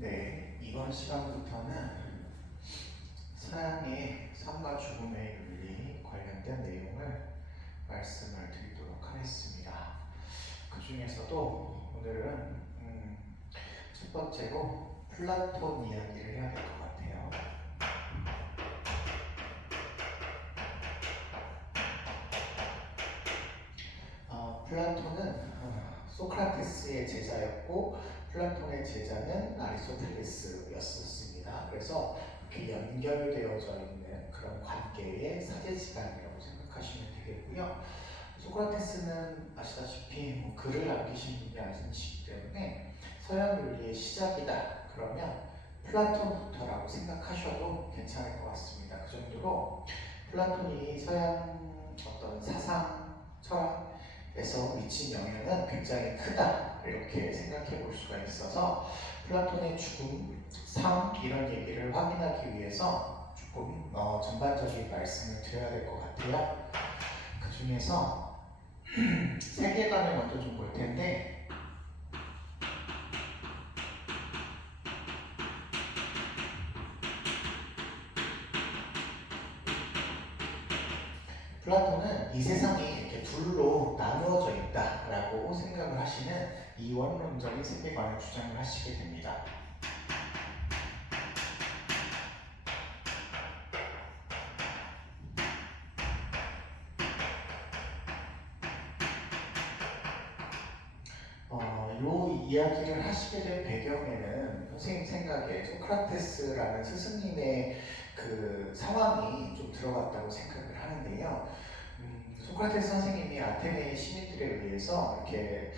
네, 이번 시간부터는 서양의 삶과 죽음의 윤리 관련된 내용을 말씀을 드리도록 하겠습니다. 그 중에서도 오늘은 첫 번째로 플라톤 이야기를 해야 될 것 같아요. 플라톤은 소크라테스의 제자였고 플라톤의 제자는 아리스토텔레스였습니다. 그래서 이렇게 연결되어져 있는 그런 관계의 사제지간이라고 생각하시면 되겠고요. 소크라테스는 아시다시피 글을 남기신 분이 아니시기 때문에 서양 윤리의 시작이다 그러면 플라톤부터라고 생각하셔도 괜찮을 것 같습니다. 그 정도로 플라톤이 서양 어떤 사상, 철학에서 미친 영향은 굉장히 크다 이렇게 생각해 볼 수가 있어서 플라톤의 죽음, 삶 이런 얘기를 확인하기 위해서 조금 전반적인 말씀을 드려야 될 것 같아요. 그 중에서 세계관을 먼저 좀 볼 텐데 플라톤은 이 세상이 이렇게 둘로 나누어져 있다라고 생각을 하시는 이원론적인 세계관을 주장을 하시게 됩니다. 이 이야기를 하시게 된 배경에는 선생님 생각에 소크라테스라는 스승님의 그 상황이 좀 들어갔다고 생각을 하는데요. 소크라테스 선생님이 아테네 시민들에 의해서 이렇게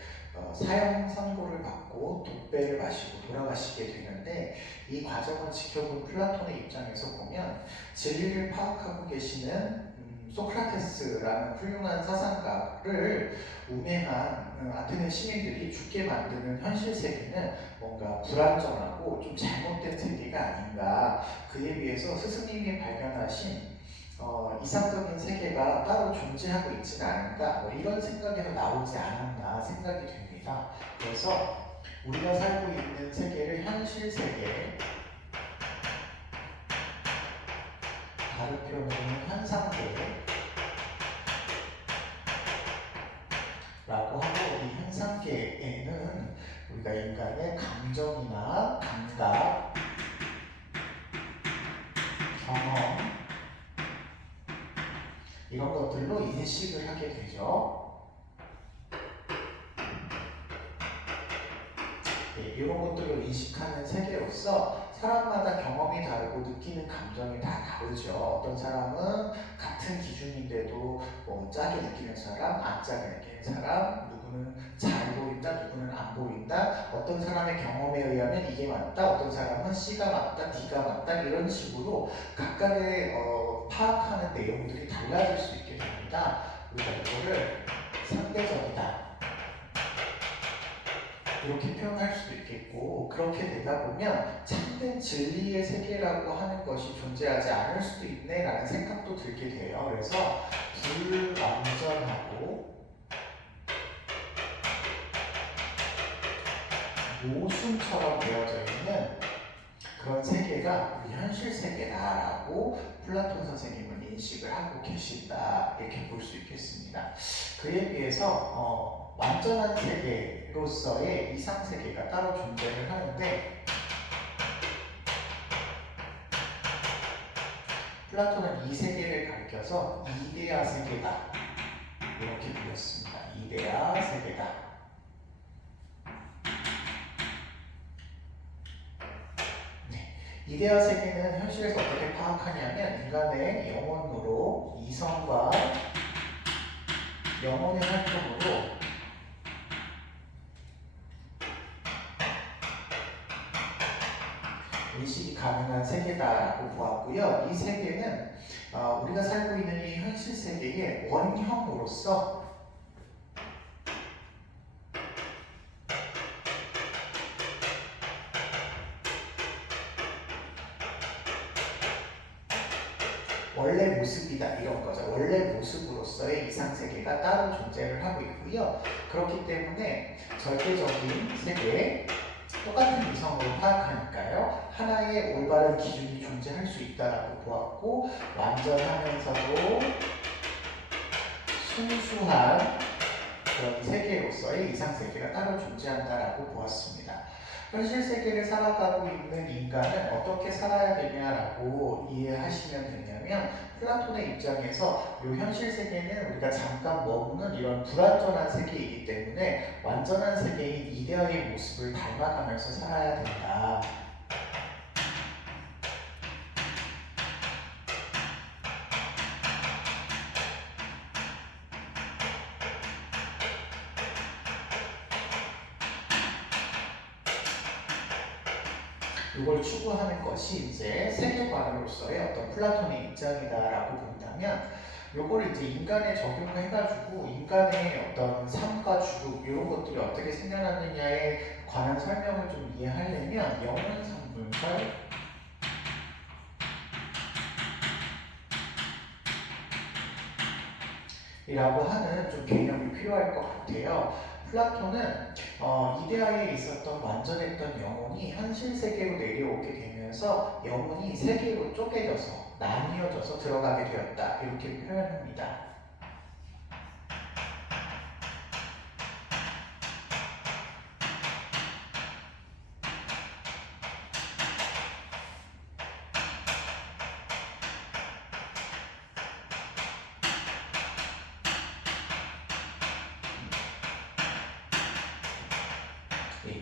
사형 선고를 받고 독배를 마시고 돌아가시게 되는데 이 과정을 지켜본 플라톤의 입장에서 보면 진리를 파악하고 계시는 소크라테스라는 훌륭한 사상가를 우매한 아테네 시민들이 죽게 만드는 현실 세계는 뭔가 불안정하고 좀 잘못된 세계가 아닌가. 그에 비해서 스승님이 발견하신 이상적인 세계가 따로 존재하고 있지는 않은가 이런 생각에서 나오지 않았나 생각이 됩니다. 그래서 우리가 살고 있는 세계를 현실 세계, 다른 표현으로는 현상계 라고 하고 이 현상계에는 우리가 인간의 감정이나 감각, 경험 이런 것들로 인식을 하게 되죠. 네, 이런 것들로 인식하는 세계로서 사람마다 경험이 다르고 느끼는 감정이 다 다르죠. 어떤 사람은 같은 기준인데도 짜게 느끼는 사람, 안 짜게 느끼는 사람, 누구는 잘 보인다, 누구는 안 보인다, 어떤 사람의 경험에 의하면 이게 맞다, 어떤 사람은 C가 맞다, D가 맞다 이런 식으로 각각의 파악하는 내용들이 달라질 수 있게 됩니다. 우리가 이거를 상대적이다 이렇게 표현할 수도 있겠고 그렇게 되다 보면 참된 진리의 세계라고 하는 것이 존재하지 않을 수도 있네 라는 생각도 들게 돼요. 그래서 불완전하고 모순처럼 되어져 있는 그런 세계가 우리 현실 세계다라고 플라톤 선생님은 인식을 하고 계신다 이렇게 볼 수 있겠습니다. 그에 비해서 완전한 세계로서의 이상 세계가 따로 존재를 하는데 플라톤은 이 세계를 가리켜서 이데아 세계다 이렇게 불렸습니다. 이데아 세계다. 이데아 세계는 현실에서 어떻게 파악하냐면 인간의 영혼으로 이성과 영혼의 활동으로 인식이 가능한 세계다라고 보았고요. 이 세계는 우리가 살고 있는 이 현실 세계의 원형으로서 원래 모습이다 이런 거죠. 원래 모습으로서의 이상세계가 따로 존재를 하고 있고요. 그렇기 때문에 절대적인 세계, 똑같은 이성으로 파악하니까요. 하나의 올바른 기준이 존재할 수 있다라고 보았고, 완전하면서도 순수한 그런 세계로서의 이상 세계가 따로 존재한다라고 보았습니다. 현실 세계를 살아가고 있는 인간은 어떻게 살아야 되냐라고 이해하시면 되냐면, 플라톤의 입장에서 이 현실 세계는 우리가 잠깐 머무는 이런 불완전한 세계이기 때문에 완전한 세계인 이데아의 모습을 닮아가면서 살아야 된다. 이걸 추구하는 것이 이제 세계관으로서의 어떤 플라톤의 입장이다라고 본다면, 요걸 이제 인간에 적용해가지고 인간의 어떤 삶과 죽음 이런 것들이 어떻게 생겨나느냐에 관한 설명을 좀 이해하려면 영혼상분설 이라고 하는 좀 개념이 필요할 것 같아요. 플라톤은 이데아에 있었던 완전했던 영혼이 현실 세계로 내려오게 되면서 영혼이 세 개로 쪼개져서 나뉘어져서 들어가게 되었다, 이렇게 표현합니다.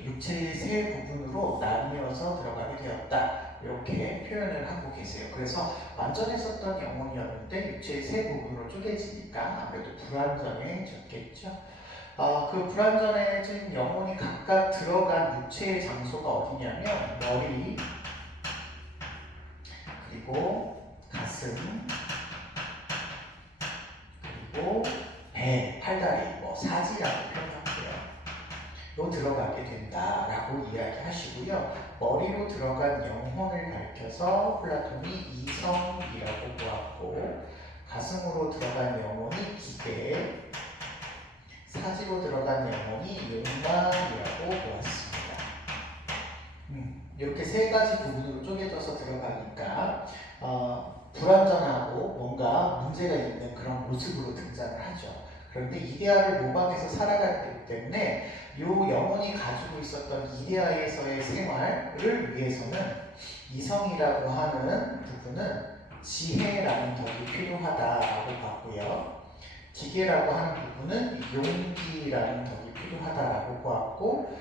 육체의 세 부분으로 나뉘어서 들어가게 되었다, 이렇게 표현을 하고 계세요. 그래서 완전했었던 영혼이었는데 육체의 세 부분으로 쪼개지니까 아무래도 불완전해졌겠죠. 그 불완전해진 영혼이 각각 들어간 육체의 장소가 어디냐면 머리, 그리고 가슴, 그리고 배, 팔다리, 사지라고 표현할게요. 로 들어가게 된다라고 이야기하시고요. 머리로 들어간 영혼을 밝혀서 플라톤이 이성이라고 보았고, 가슴으로 들어간 영혼이 기대, 사지로 들어간 영혼이 욕망이라고 보았습니다. 이렇게 세 가지 부분으로 쪼개져서 들어가니까 불완전하고 뭔가 문제가 있는 그런 모습으로 등장을 하죠. 그런데 이데아를 모방해서 살아가기 때문에 이 영혼이 가지고 있었던 이데아에서의 생활을 위해서는 이성이라고 하는 부분은 지혜라는 덕이 필요하다라고 봤고요. 기계라고 하는 부분은 용기라는 덕이 필요하다라고 보았고,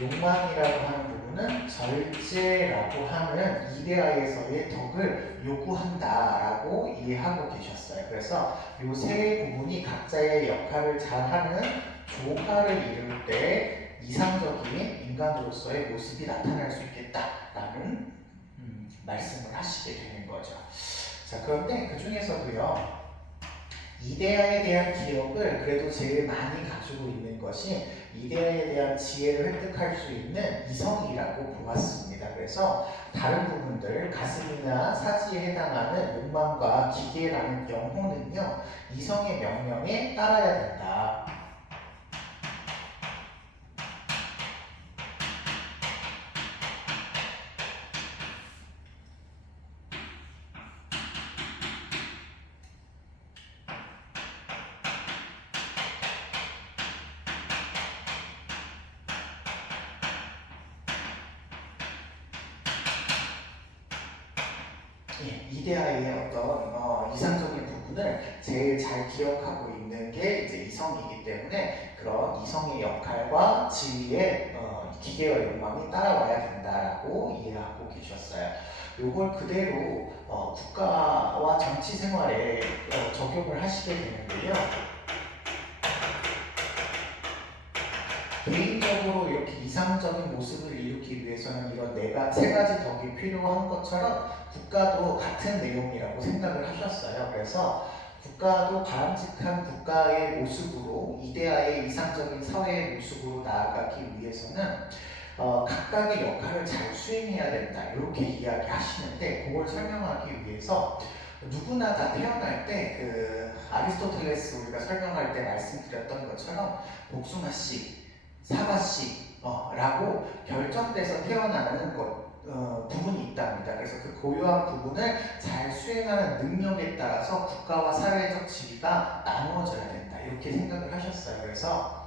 욕망이라고 하는 부분은 절제라고 하는 이데아에서의 덕을 요구한다라고 이해하고 계셨어요. 그래서 이 세 부분이 각자의 역할을 잘하는 조화를 이룰 때 이상적인 인간으로서의 모습이 나타날 수 있겠다라는 말씀을 하시게 되는 거죠. 자, 그런데 그 중에서도요, 이데아에 대한 기억을 그래도 제일 많이 가지고 있는 것이 이데아에 대한 지혜를 획득할 수 있는 이성이라고 보았습니다. 그래서 다른 부분들, 가슴이나 사지에 해당하는 욕망과 기계라는 영혼은요, 이성의 명령에 따라야 된다. 이데아의 어떤 이상적인 부분을 제일 잘 기억하고 있는 게 이제 이성이기 때문에 그런 이성의 역할과 지위에 기계와 욕망이 따라와야 된다라고 이해하고 계셨어요. 요걸 그대로 국가와 정치 생활에 적용을 하시게 되는데요. 개인적으로 이렇게 이상적인 모습을 이루기 위해서는 이런 세 가지 덕이 필요한 것처럼 국가도 같은 내용이라고 생각을 하셨어요. 그래서 국가도 바람직한 국가의 모습으로, 이데아의 이상적인 사회의 모습으로 나아가기 위해서는 각각의 역할을 잘 수행해야 된다, 이렇게 이야기하시는데, 그걸 설명하기 위해서 누구나 다 태어날 때 아리스토텔레스 우리가 설명할 때 말씀드렸던 것처럼 복숭아씨, 사과씨, 라고 결정돼서 태어나는 부분이 있답니다. 그래서 그 고유한 부분을 잘 수행하는 능력에 따라서 국가와 사회적 지위가 나누어져야 된다. 이렇게 생각을 하셨어요. 그래서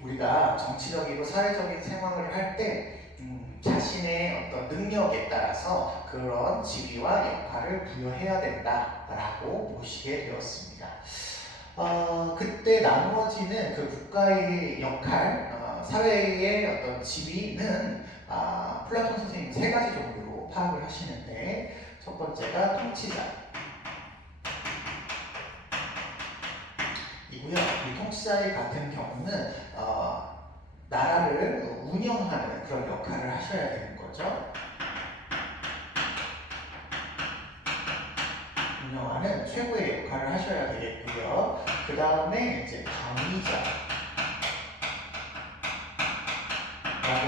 우리가 정치적이고 사회적인 생활을 할 때 자신의 어떤 능력에 따라서 그런 지위와 역할을 부여해야 된다라고 보시게 되었습니다. 그때 나누어지는 그 국가의 역할, 사회의 어떤 지위는 플라톤 선생님 세 가지 정도로 파악을 하시는데, 첫 번째가 통치자 이고요. 이 통치자의 같은 경우는 나라를 운영하는 그런 역할을 하셔야 되는 거죠. 운영하는 최고의 역할을 하셔야 되겠고요. 그 다음에 이제 방위자라고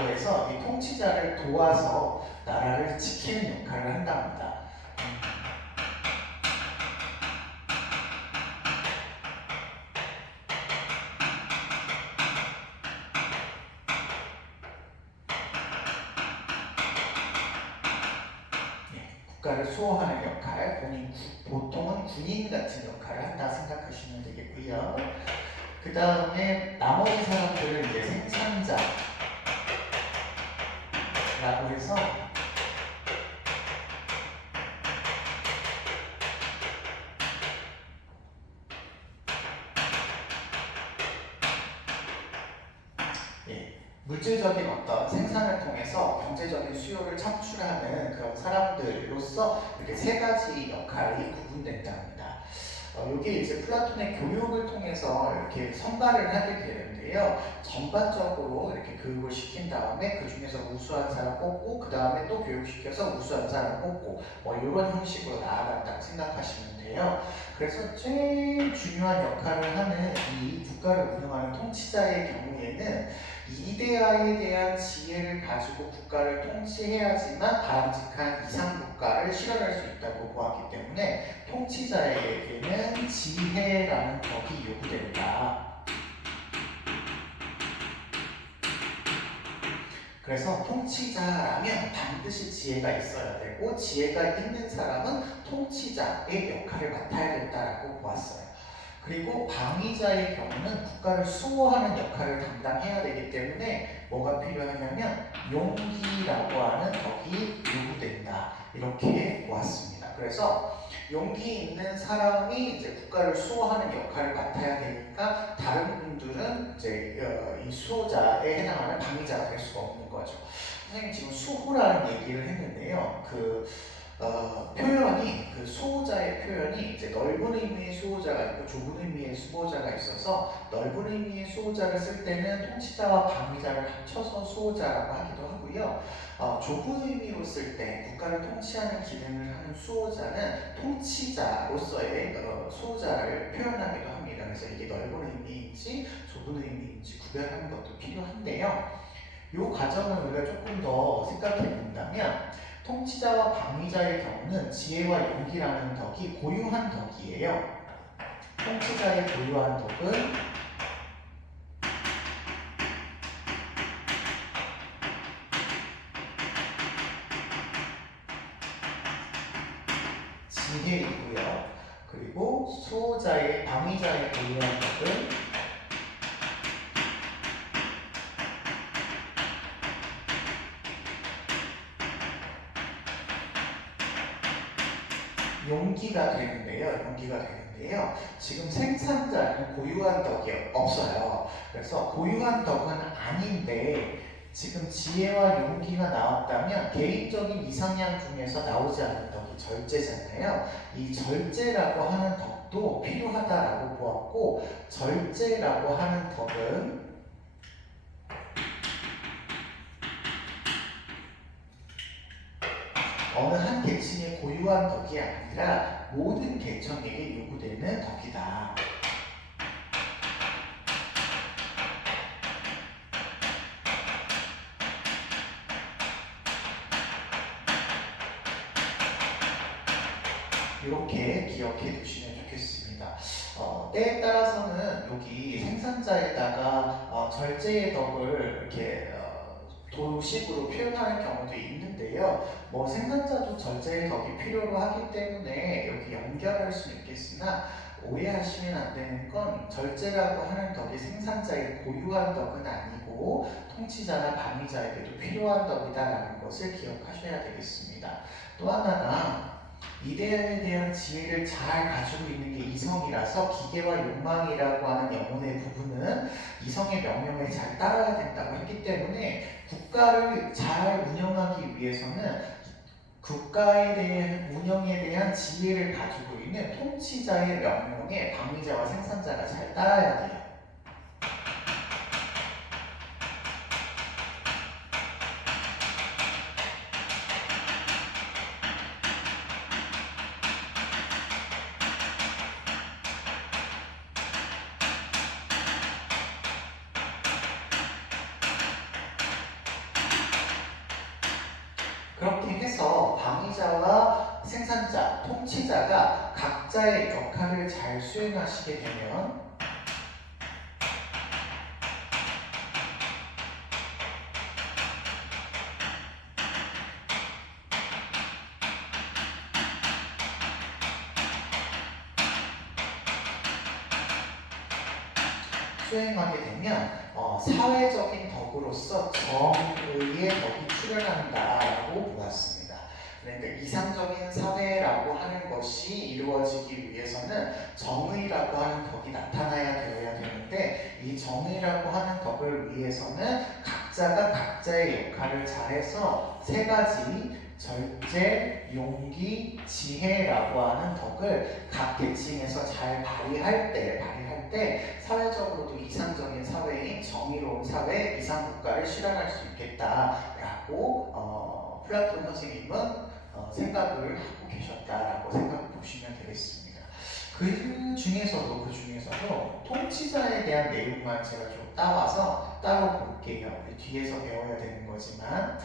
해서 이 통치자를 도와서 나라를 지키는 역할을 한답니다. 국가를 수호하는 역할, 보통은 군인 같은 역할을 한다 생각하시면 되겠고요. 그 다음에 나머지 사람들은 이제 생산자라고 해서 물질적인 어떤 생산을 통해서 경제적인 수요를 창출하는 그런 사람들로서 이렇게 세 가지 역할이 구분된답니다. 이게 이제 플라톤의 교육을 통해서 이렇게 선발을 하게 되는데요. 전반적으로 이렇게 교육을 시킨 다음에 그 중에서 우수한 사람 뽑고, 그 다음에 또 교육시켜서 우수한 사람 뽑고, 이런 형식으로 나아간다고 생각하시면 돼요. 그래서 제일 중요한 역할을 하는 이 국가를 운영하는 통치자의 경우에는 이데아에 대한 지혜를 가지고 국가를 통치해야지만 바람직한 이상국가를 실현할 수 있다고 보았기 때문에 통치자에게는 지혜라는 덕이 요구된다. 그래서 통치자라면 반드시 지혜가 있어야 되고, 지혜가 있는 사람은 통치자의 역할을 맡아야 된다라고 보았어요. 그리고 방위자의 경우는 국가를 수호하는 역할을 담당해야 되기 때문에 뭐가 필요하냐면 용기라고 하는 덕이 요구된다. 이렇게 보았습니다. 그래서 용기 있는 사람이 이제 국가를 수호하는 역할을 맡아야 되니까 다른 분들은 이제 이 수호자에 해당하는 방위자가 될 수가 없는 거죠. 선생님 지금 수호라는 얘기를 했는데요. 표현이, 그 수호자의 표현이 이제 넓은 의미의 수호자가 있고 좁은 의미의 수호자가 있어서, 넓은 의미의 수호자를 쓸 때는 통치자와 방위자를 합쳐서 수호자라고 하기도 하고요. 좁은 의미로 쓸 때 국가를 통치하는 기능을 하는 수호자는 통치자로서의 수호자를 표현하기도 합니다. 그래서 이게 넓은 의미인지 좁은 의미인지 구별하는 것도 필요한데요. 이 과정을 우리가 조금 더 생각해 본다면, 통치자와 방위자의 경우는 지혜와 용기라는 덕이 고유한 덕이에요. 통치자의 고유한 덕은 지혜이고요. 그리고 수호자의, 방위자의 고유한 덕은 용기가 되는데요. 지금 생산자는 고유한 덕이 없어요. 그래서 고유한 덕은 아닌데, 지금 지혜와 용기가 나왔다면 개인적인 이상향 중에서 나오지 않는 덕이 절제잖아요. 이 절제라고 하는 덕도 필요하다라고 보았고, 절제라고 하는 덕은 어느 한 계층의 고유한 덕이 아니라 모든 계층에게 요구되는 덕이다. 이렇게 기억해 두시면 좋겠습니다. 때에 따라서는 여기 생산자에다가 절제의 덕을 이렇게 도식으로 표현하는 경우도 있는데요. 뭐 생산자도 절제의 덕이 필요로 하기 때문에 여기 연결할 수는 있겠으나 오해하시면 안 되는 건 절제라고 하는 덕이 생산자의 고유한 덕은 아니고 통치자나 방위자에게도 필요한 덕이다라는 것을 기억하셔야 되겠습니다. 또 하나가 이데아에 대한 지혜를 잘 가지고 있는 게 이성이라서 기계와 욕망이라고 하는 영혼의 부분은 이성의 명령을 잘 따라야 된다고 했기 때문에 국가를 잘 운영하기 위해서는 국가에 대한 운영에 대한 지혜를 가지고 있는 통치자의 명령에 방위자와 생산자가 잘 따라야 돼요. 그렇게 해서 방위자와 생산자, 통치자가 각자의 역할을 잘 수행하시게 되면 수행하게 되면 사회적인 덕으로서 정의의 덕이 출현한다라고 보았습니다. 그러니까 이상적인 사회라고 하는 것이 이루어지기 위해서는 정의라고 하는 덕이 나타나야 되어야 되는데 이 정의라고 하는 덕을 위해서는 각자가 각자의 역할을 잘해서 세 가지 절제, 용기, 지혜라고 하는 덕을 각 계층에서 잘 발휘할 때 사회적으로도 이상적인 사회인 정의로운 사회, 이상국가를 실현할 수 있겠다라고 플라톤 선생님은 생각을 하고 계셨다라고 생각해 보시면 되겠습니다. 그 중에서도 통치자에 대한 내용만 제가 좀 따와서 따로 볼게요. 뒤에서 배워야 되는 거지만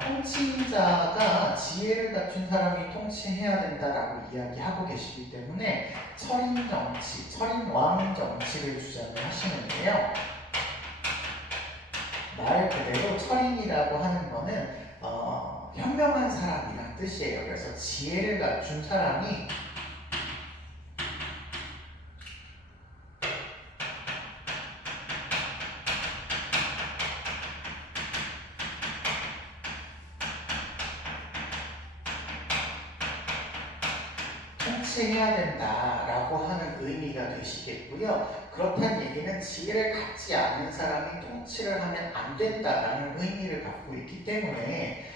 통치자가 지혜를 갖춘 사람이 통치해야 된다라고 이야기하고 계시기 때문에 철인 정치, 철인왕 정치를 주장을 하시는데요. 말 그대로 철인이라고 하는 거는 현명한 사람이란 뜻이에요. 그래서 지혜를 갖춘 사람이 통치해야 된다라고 하는 의미가 되시겠고요. 그렇다는 얘기는 지혜를 갖지 않는 사람이 통치를 하면 안 된다라는 의미를 갖고 있기 때문에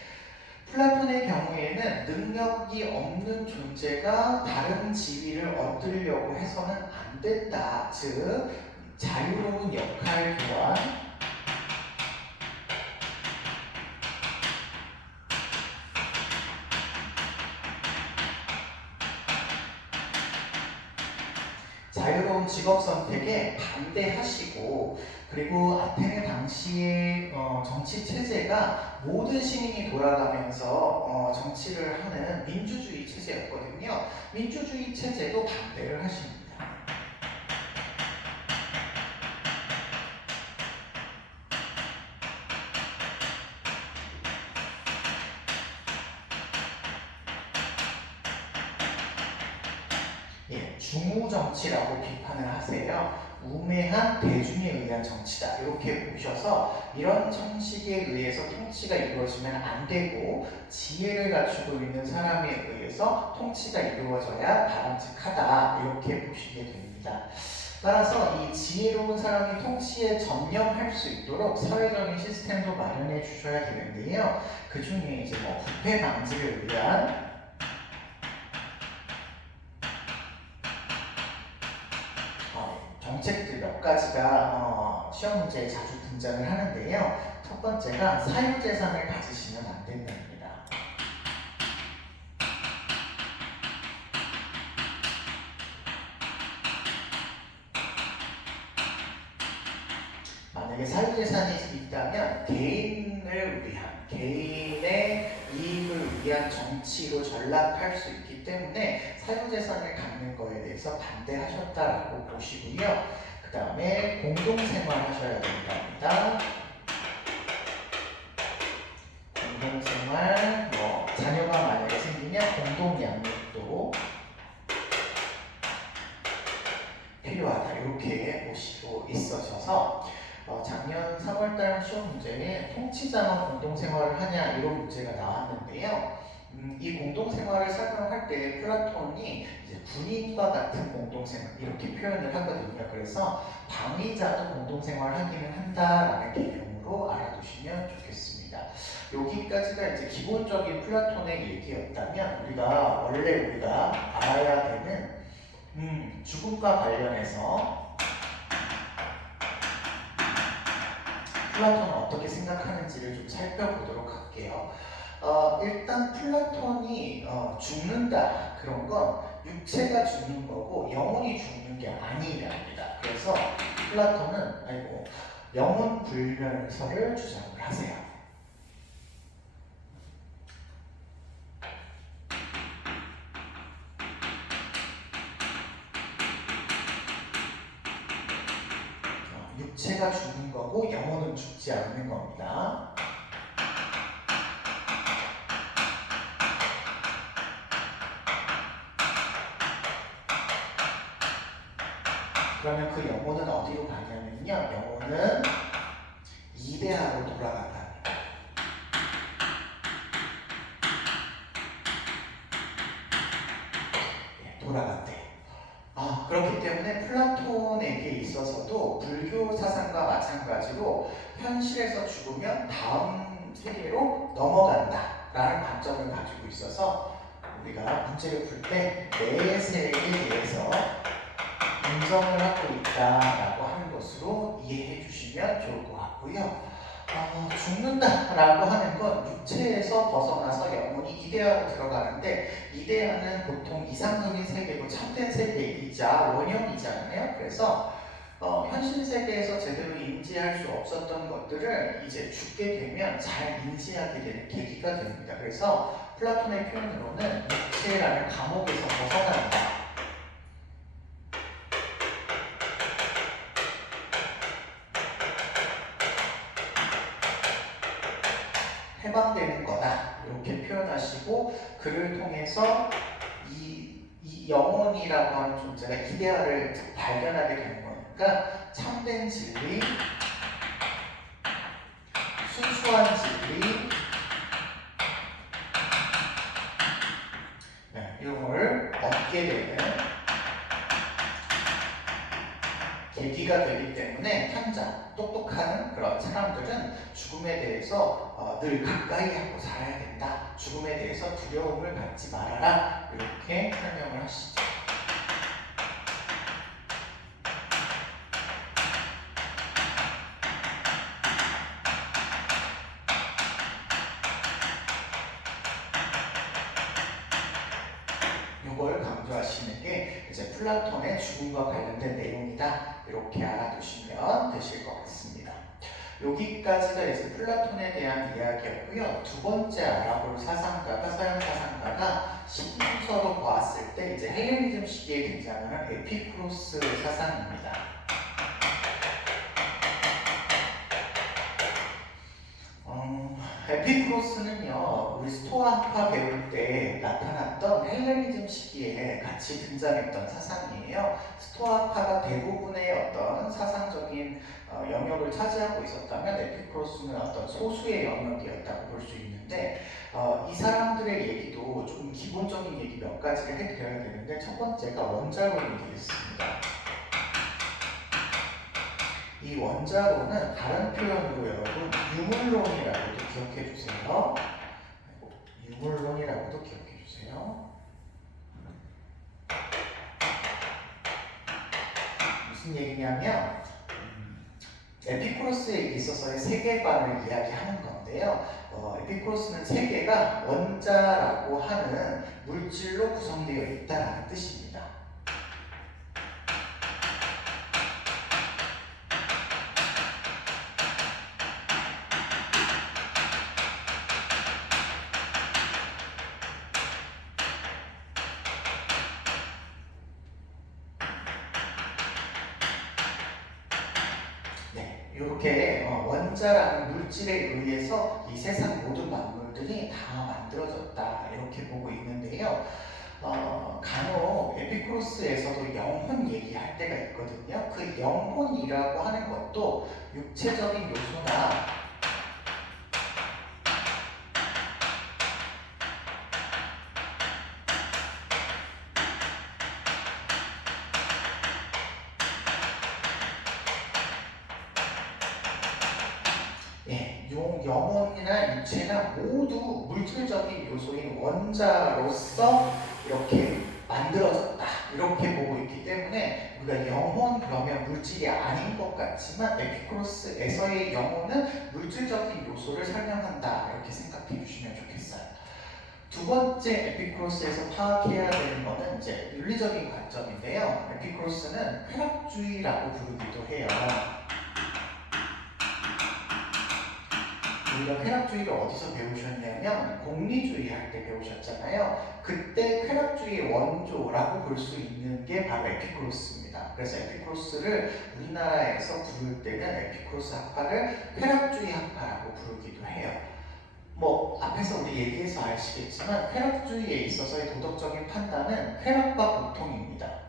플라톤의 경우에는 능력이 없는 존재가 다른 지위를 얻으려고 해서는 안 된다. 즉 자유로운 역할 교환, 자유로운 직업 선택에 반대하시고 그리고 아테네 당시의 정치 체제가 모든 시민이 돌아가면서 정치를 하는 민주주의 체제였거든요. 민주주의 체제도 반대를 하십니다. 중우정치라고 비판을 하세요. 우매한 대중에 의한 정치다. 이렇게 보셔서 이런 정식에 의해서 통치가 이루어지면 안 되고 지혜를 갖추고 있는 사람에 의해서 통치가 이루어져야 바람직하다. 이렇게 보시게 됩니다. 따라서 이 지혜로운 사람이 통치에 전념할 수 있도록 사회적인 시스템도 마련해 주셔야 되는데요. 그 중에 이제 부패 방지를 위한 정책들 몇 가지가 시험 문제에 자주 등장을 하는데요. 첫 번째가 사유재산을 가지시면 안 된답니다. 만약에 사유재산이 있다면 개인을 위한, 개인의 이익을 위한 정치로 전락할 수 있기 때문에 사유재산을 갖는 거에 대해서 반대하셨다라고 보시고요. 그 다음에 공동생활 하셔야 된답니다. 공동생활, 자녀가 만약에 생기면 공동양육도 필요하다, 이렇게 보시고 있으셔서 작년 3월달 시험 문제에 통치자와 공동생활을 하냐 이런 문제가 나왔는데요. 이 공동생활을 설명할 때 플라톤이 이제 군인과 같은 공동생활 이렇게 표현을 하거든요. 그래서 방위자도 공동생활을 하기는 한다라는 개념으로 알아두시면 좋겠습니다. 여기까지가 이제 기본적인 플라톤의 얘기였다면 우리가 알아야 되는 죽음과 관련해서 플라톤은 어떻게 생각하는지를 좀 살펴보도록 할게요. 일단 플라톤이 죽는다 그런 건 육체가 죽는 거고 영혼이 죽는 게 아니랍니다. 그래서 플라톤은 영혼 불멸설을 주장을 하세요. 육체가 죽는 거고 영혼은 죽지 않는 겁니다. 그러면 그 영혼은 어디로 가냐면요, 영혼은 이데아로 돌아간답니다. 돌아간대요. 그렇기 때문에 플라톤에게 있어서도 불교 사상과 마찬가지로 현실에서 죽으면 다음 세계로 넘어간다 라는 관점을 가지고 있어서 우리가 문제를 풀 때 내 세계에 대해서 인정을 하고 있다라고 하는 것으로 이해해 주시면 좋을 것 같고요. 죽는다라고 하는 건 육체에서 벗어나서 영혼이 이데아로 들어가는데, 이데아는 보통 이상적인 세계고 참된 세계이자 원형이잖아요. 그래서 현실 세계에서 제대로 인지할 수 없었던 것들을 이제 죽게 되면 잘 인지하게 되는 계기가 됩니다. 그래서 플라톤의 표현으로는 육체라는 감옥에서 벗어난다, 해방되는 거다, 이렇게 표현하시고 글을 통해서 이 영혼이라고 하는 존재가 이데아를 발견하게 되는 거니까 참된 진리, 순수한 진리, 이런 걸 얻게 되는 계기가 되기 때문에 현자, 똑똑한 그런 사람들은 죽음에 대해서 늘 가까이 하고 살아야 된다, 죽음에 대해서 두려움을 갖지 말아라, 이렇게 설명을 하시죠. 이걸 강조하시는 게 이제 플라톤의 죽음과 관련된 내용이다, 이렇게 알아두시면 되실 것 같습니다. 여기까지가 이제 플라톤에 대한 이야기였고요. 두 번째 알아볼 사상가가, 서양 사상가가 신분서로 보았을 때 이제 헬레니즘 시기에 등장하는 에피쿠로스 사상입니다. 에피쿠로스는요, 우리 스토아파 배울 때 나타났던 헬레니즘 시기에 같이 등장했던 사상이에요. 스토아파가 대부분의 어떤 사상적인 영역을 차지하고 있었다면 에피쿠로스는 어떤 소수의 영역이었다고 볼 수 있는데, 이 사람들의 얘기도 좀 기본적인 얘기 몇 가지를 해드려야 되는데, 첫 번째가 원자론이 되겠습니다. 이 원자론은 다른 표현으로 여러분 유물론이라고도 기억해 주세요. 유물론이라고도 기억해 주세요. 무슨 얘기냐면 에피쿠로스에 있어서의 세계관을 이야기하는 건데요. 에피쿠로스는 세계가 원자라고 하는 물질로 구성되어 있다는 뜻입니다. 이렇게 원자라는 물질에 의해서 이 세상 모든 만물들이 다 만들어졌다 이렇게 보고 있는데요. 간혹 에피쿠로스에서도 영혼 얘기할 때가 있거든요. 그 영혼이라고 하는 것도 육체적인 요소나 영혼이나 육체나 모두 물질적인 요소인 원자로서 이렇게 만들어졌다 이렇게 보고 있기 때문에 우리가 영혼 그러면 물질이 아닌 것 같지만 에피쿠로스에서의 영혼은 물질적인 요소를 설명한다 이렇게 생각해 주시면 좋겠어요. 두 번째 에피쿠로스에서 파악해야 되는 것은 이제 윤리적인 관점인데요. 에피쿠로스는 쾌락주의라고 부르기도 해요. 우리가 쾌락주의를 어디서 배우셨냐면 공리주의 할 때 배우셨잖아요. 그때 쾌락주의의 원조라고 볼 수 있는 게 바로 에피쿠로스입니다. 그래서 에피쿠로스를 우리나라에서 부를 때는 에피쿠로스 학파를 쾌락주의 학파라고 부르기도 해요. 뭐 앞에서 우리 얘기해서 아시겠지만 쾌락주의에 있어서의 도덕적인 판단은 쾌락과 고통입니다.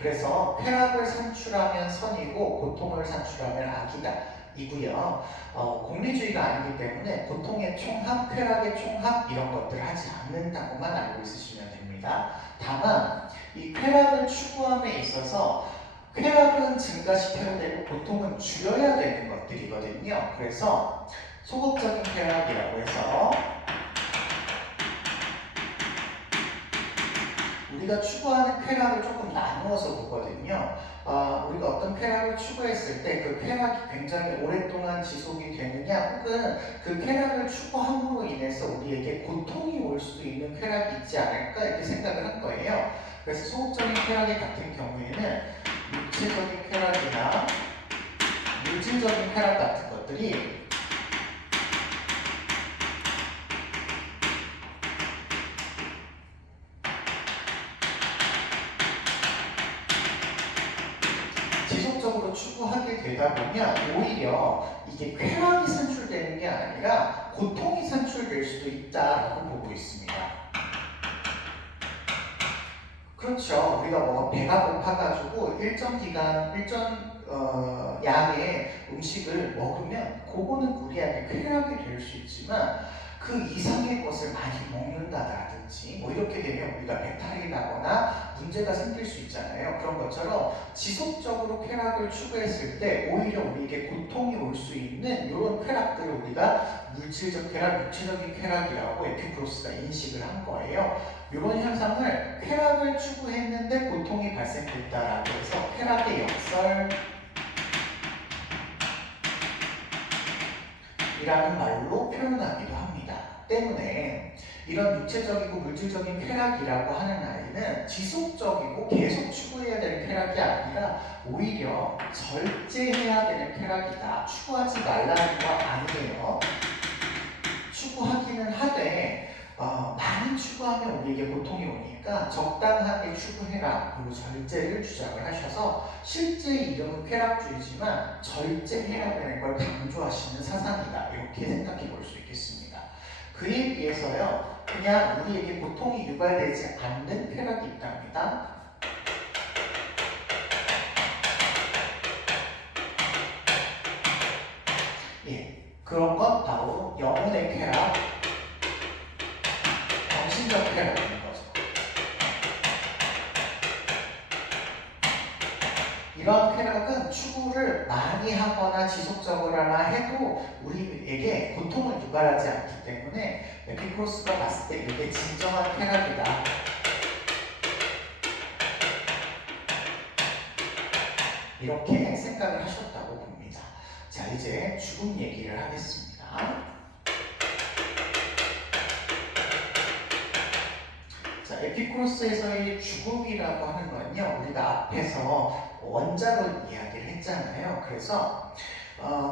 그래서 쾌락을 산출하면 선이고 고통을 산출하면 악이다 이고요. 공리주의가 아니기 때문에 고통의 총합, 쾌락의 총합 이런 것들을 하지 않는다고만 알고 있으시면 됩니다. 다만 이 쾌락을 추구함에 있어서 쾌락은 증가시켜야 되고 고통은 줄여야 되는 것들이거든요. 그래서 소극적인 쾌락이라고 해서 우리가 추구하는 쾌락을 조금 나누어서 보거든요. 우리가 어떤 쾌락을 추구했을 때 그 쾌락이 굉장히 오랫동안 지속이 되느냐 혹은 그 쾌락을 추구함으로 인해서 우리에게 고통이 올 수도 있는 쾌락이 있지 않을까 이렇게 생각을 한 거예요. 그래서 소극적인 쾌락이 같은 경우에는 육체적인 쾌락이나 물질적인 쾌락 같은 것들이 지속적으로 추구하게 되다 보면 오히려 이게 쾌락이 산출되는 게 아니라 고통이 산출될 수도 있다라고 보고 있습니다. 그렇죠. 우리가 뭐 배가 고파가지고 일정 기간, 양의 음식을 먹으면 그거는 우리한테 쾌락이 될 수 있지만 그 이상의 것을 많이 먹는다든지 뭐 이렇게 되면 우리가 배탈이 나거나 문제가 생길 수 있잖아요. 그런 것처럼 지속적으로 쾌락을 추구했을 때 오히려 우리에게 고통이 올 수 있는 이런 쾌락들을 우리가 물질적 쾌락, 육체적인 쾌락이라고 에피쿠로스가 인식을 한 거예요. 이런 현상을 쾌락을 추구했는데 고통이 발생됐다라고 해서 쾌락의 역설 이라는 말로 표현하기도 합니다. 때문에 이런 육체적이고 물질적인 쾌락이라고 하는 아이는 지속적이고 계속 추구해야 되는 쾌락이 아니라 오히려 절제해야 되는 쾌락이다. 추구하지 말라는 거 아니에요. 추구하기는 하되 많이 추구하면 우리에게 고통이 오니까 적당하게 추구해라. 그리고 절제를 주장을 하셔서 실제 이름은 쾌락주의지만 절제해야 되는 걸 강조하시는 사상이다. 이렇게 생각해 볼 수 있겠습니다. 그에 비해서요. 그냥 우리에게 고통이 유발되지 않는 쾌락이 있답니다. 그런 건 바로 영혼의 쾌락, 정신적 쾌락인 거죠. 이런 쾌락은 추구를 많이 하거나 지속적으로 하나 해도 우리에게 고통을 유발하지 않기 때문에 에피쿠로스가 봤을 때 이게 진정한 쾌락이다. 이렇게 생각을 하셨다고 봅니다. 자, 이제 죽음 얘기를 하겠습니다. 자, 에피쿠로스에서의 죽음이라고 하는 건요, 우리가 앞에서 원자로 이야기를 했잖아요. 그래서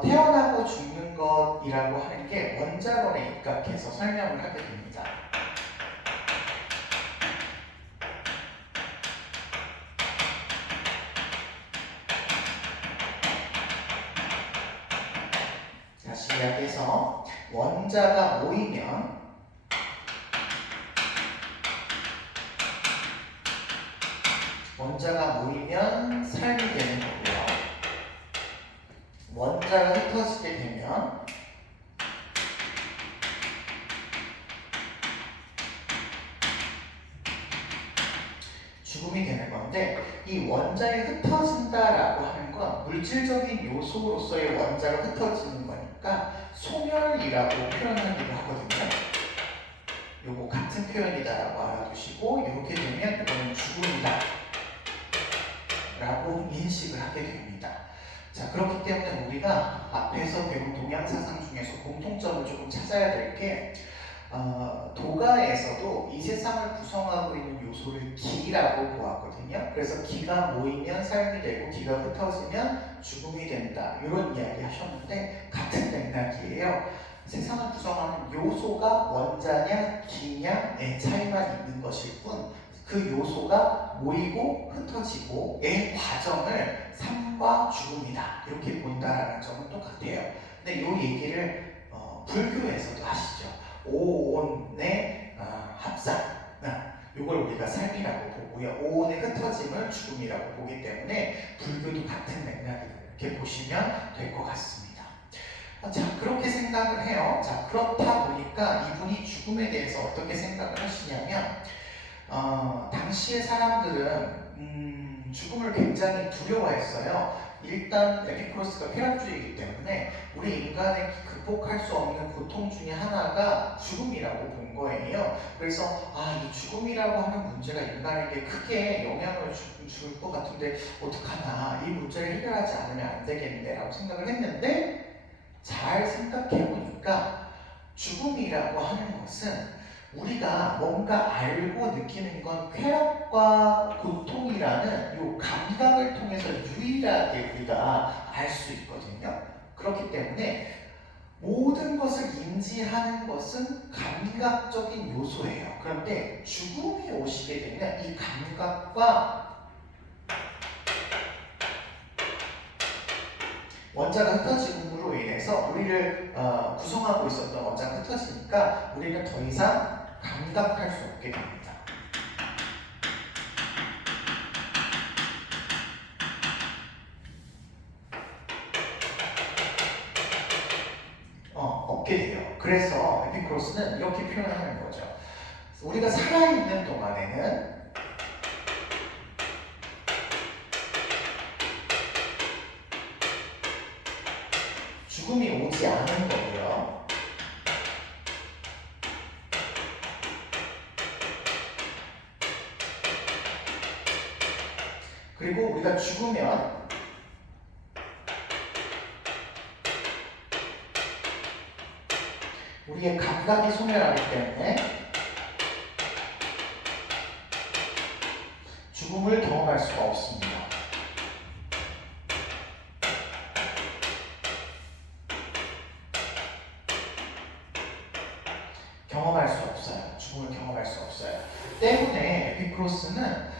태어나고 죽는 것이라고 하는 게 원자론에 입각해서 설명을 하게 됩니다. 다시 이야기해서 원자가 모이면 삶이 되는 거고요. 원자가 흩어지게 되면 죽음이 되는 건데, 이 원자에 흩어진다라고 하는 건 물질적인 요소로서의 원자가 흩어지는 거니까 소멸이라고 표현하기도 하거든요. 요거 같은 표현이다라고 알아두시고, 이렇게 되면 이거는 죽음이다 라고 인식을 하게 됩니다. 자, 그렇기 때문에 우리가 앞에서 배운 동양사상 중에서 공통점을 조금 찾아야 될 게, 도가에서도 이 세상을 구성하고 있는 요소를 기라고 보았거든요. 그래서 기가 모이면 삶이 되고 기가 흩어지면 죽음이 된다, 이런 이야기 하셨는데 같은 맥락이에요. 세상을 구성하는 요소가 원자냐 기냐의 차이만 있는 것일 뿐, 그 요소가 모이고 흩어지고의 과정을 삶과 죽음이다, 이렇게 본다라는 점은 똑같아요. 근데 이 얘기를 불교에서도 하시죠. 오온의 합산, 이걸 우리가 삶이라고 보고요. 오온의 흩어짐을 죽음이라고 보기 때문에 불교도 같은 맥락이다, 이렇게 보시면 될 것 같습니다. 자, 그렇게 생각을 해요. 자, 그렇다 보니까 이분이 죽음에 대해서 어떻게 생각을 하시냐면, 당시의 사람들은 죽음을 굉장히 두려워했어요. 일단 에피쿠로스가 쾌락주의이기 때문에 우리 인간이 극복할 수 없는 고통 중에 하나가 죽음이라고 본 거예요. 그래서 이 죽음이라고 하는 문제가 인간에게 크게 영향을 줄 것 같은데 어떡하나, 이 문제를 해결하지 않으면 안 되겠는데 라고 생각을 했는데, 잘 생각해 보니까 죽음이라고 하는 것은 우리가 뭔가 알고 느끼는 건 쾌락과 고통이라는 이 감각을 통해서 유일하게 우리가 알 수 있거든요. 그렇기 때문에 모든 것을 인지하는 것은 감각적인 요소예요. 그런데 죽음이 오시게 되면 이 감각과 원자가 흩어짐으로 인해서 우리를 구성하고 있었던 원자가 흩어지니까 우리는 더 이상 감각할 수 없게 됩니다. 없게 돼요. 그래서 에피쿠로스는 이렇게 표현하는 거죠. 우리가 살아있는 동안에는 죽음이 오지 않은 거고요. 그리고 우리가 죽으면 우리의 감각이 소멸하기 때문에 죽음을 경험할 수가 없습니다. 경험할 수 없어요. 죽음을 경험할 수 없어요. 때문에 에피쿠로스는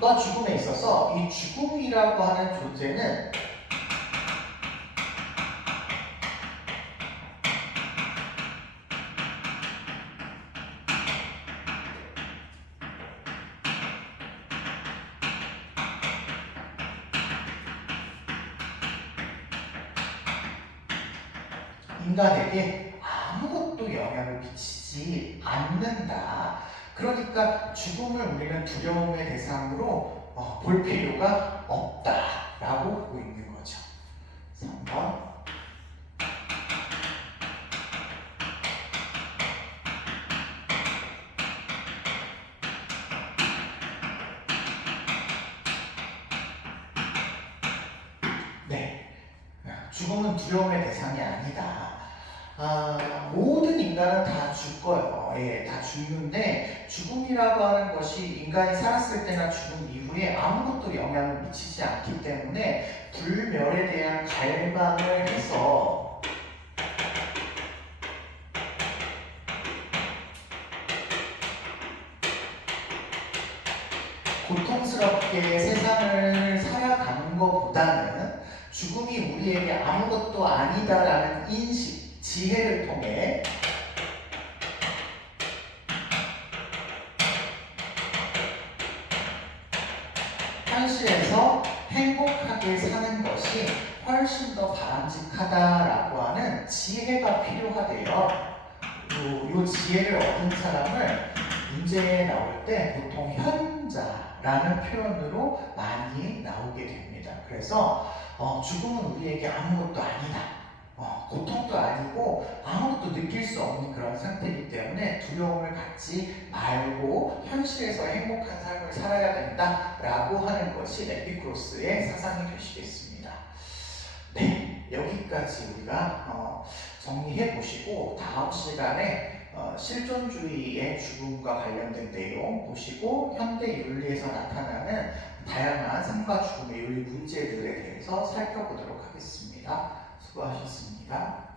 삶과 죽음에 있어서 이 죽음이라고 하는 존재는 인간에게 아무것도 영향을 미치지 않는다. 그러니까 죽음을 우리는 두려움의 대상으로 볼 필요가 없다라고 보고 있는 거죠. 3번. 네, 죽음은 두려움의 대상이 아니다. 모든 인간은 다 죽어요. 예, 다 죽는데 죽음이라고 하는 것이 인간이 살았을 때나 죽음 이후에 아무것도 영향을 미치지 않기 때문에 불멸에 대한 갈망을 해서 고통스럽게 세상을 살아가는 것보다는 죽음이 우리에게 아무것도 아니다라는 인식, 지혜를 통해 현실에서 행복하게 사는 것이 훨씬 더 바람직하다라고 하는 지혜가 필요하대요. 요 지혜를 얻은 사람을 문제에 나올 때 보통 현자라는 표현으로 많이 나오게 됩니다. 그래서 죽음은 우리에게 아무것도 아니다. 고통도 아니고 아무것도 느낄 수 없는 그런 상태이기 때문에 두려움을 갖지 말고 현실에서 행복한 삶을 살아야 된다라고 하는 것이 에피쿠로스의 사상이 되시겠습니다. 네, 여기까지 우리가 정리해 보시고 다음 시간에 실존주의의 죽음과 관련된 내용 보시고 현대 윤리에서 나타나는 다양한 삶과 죽음의 윤리 문제들에 대해서 살펴보도록 하겠습니다. 수고하셨습니다.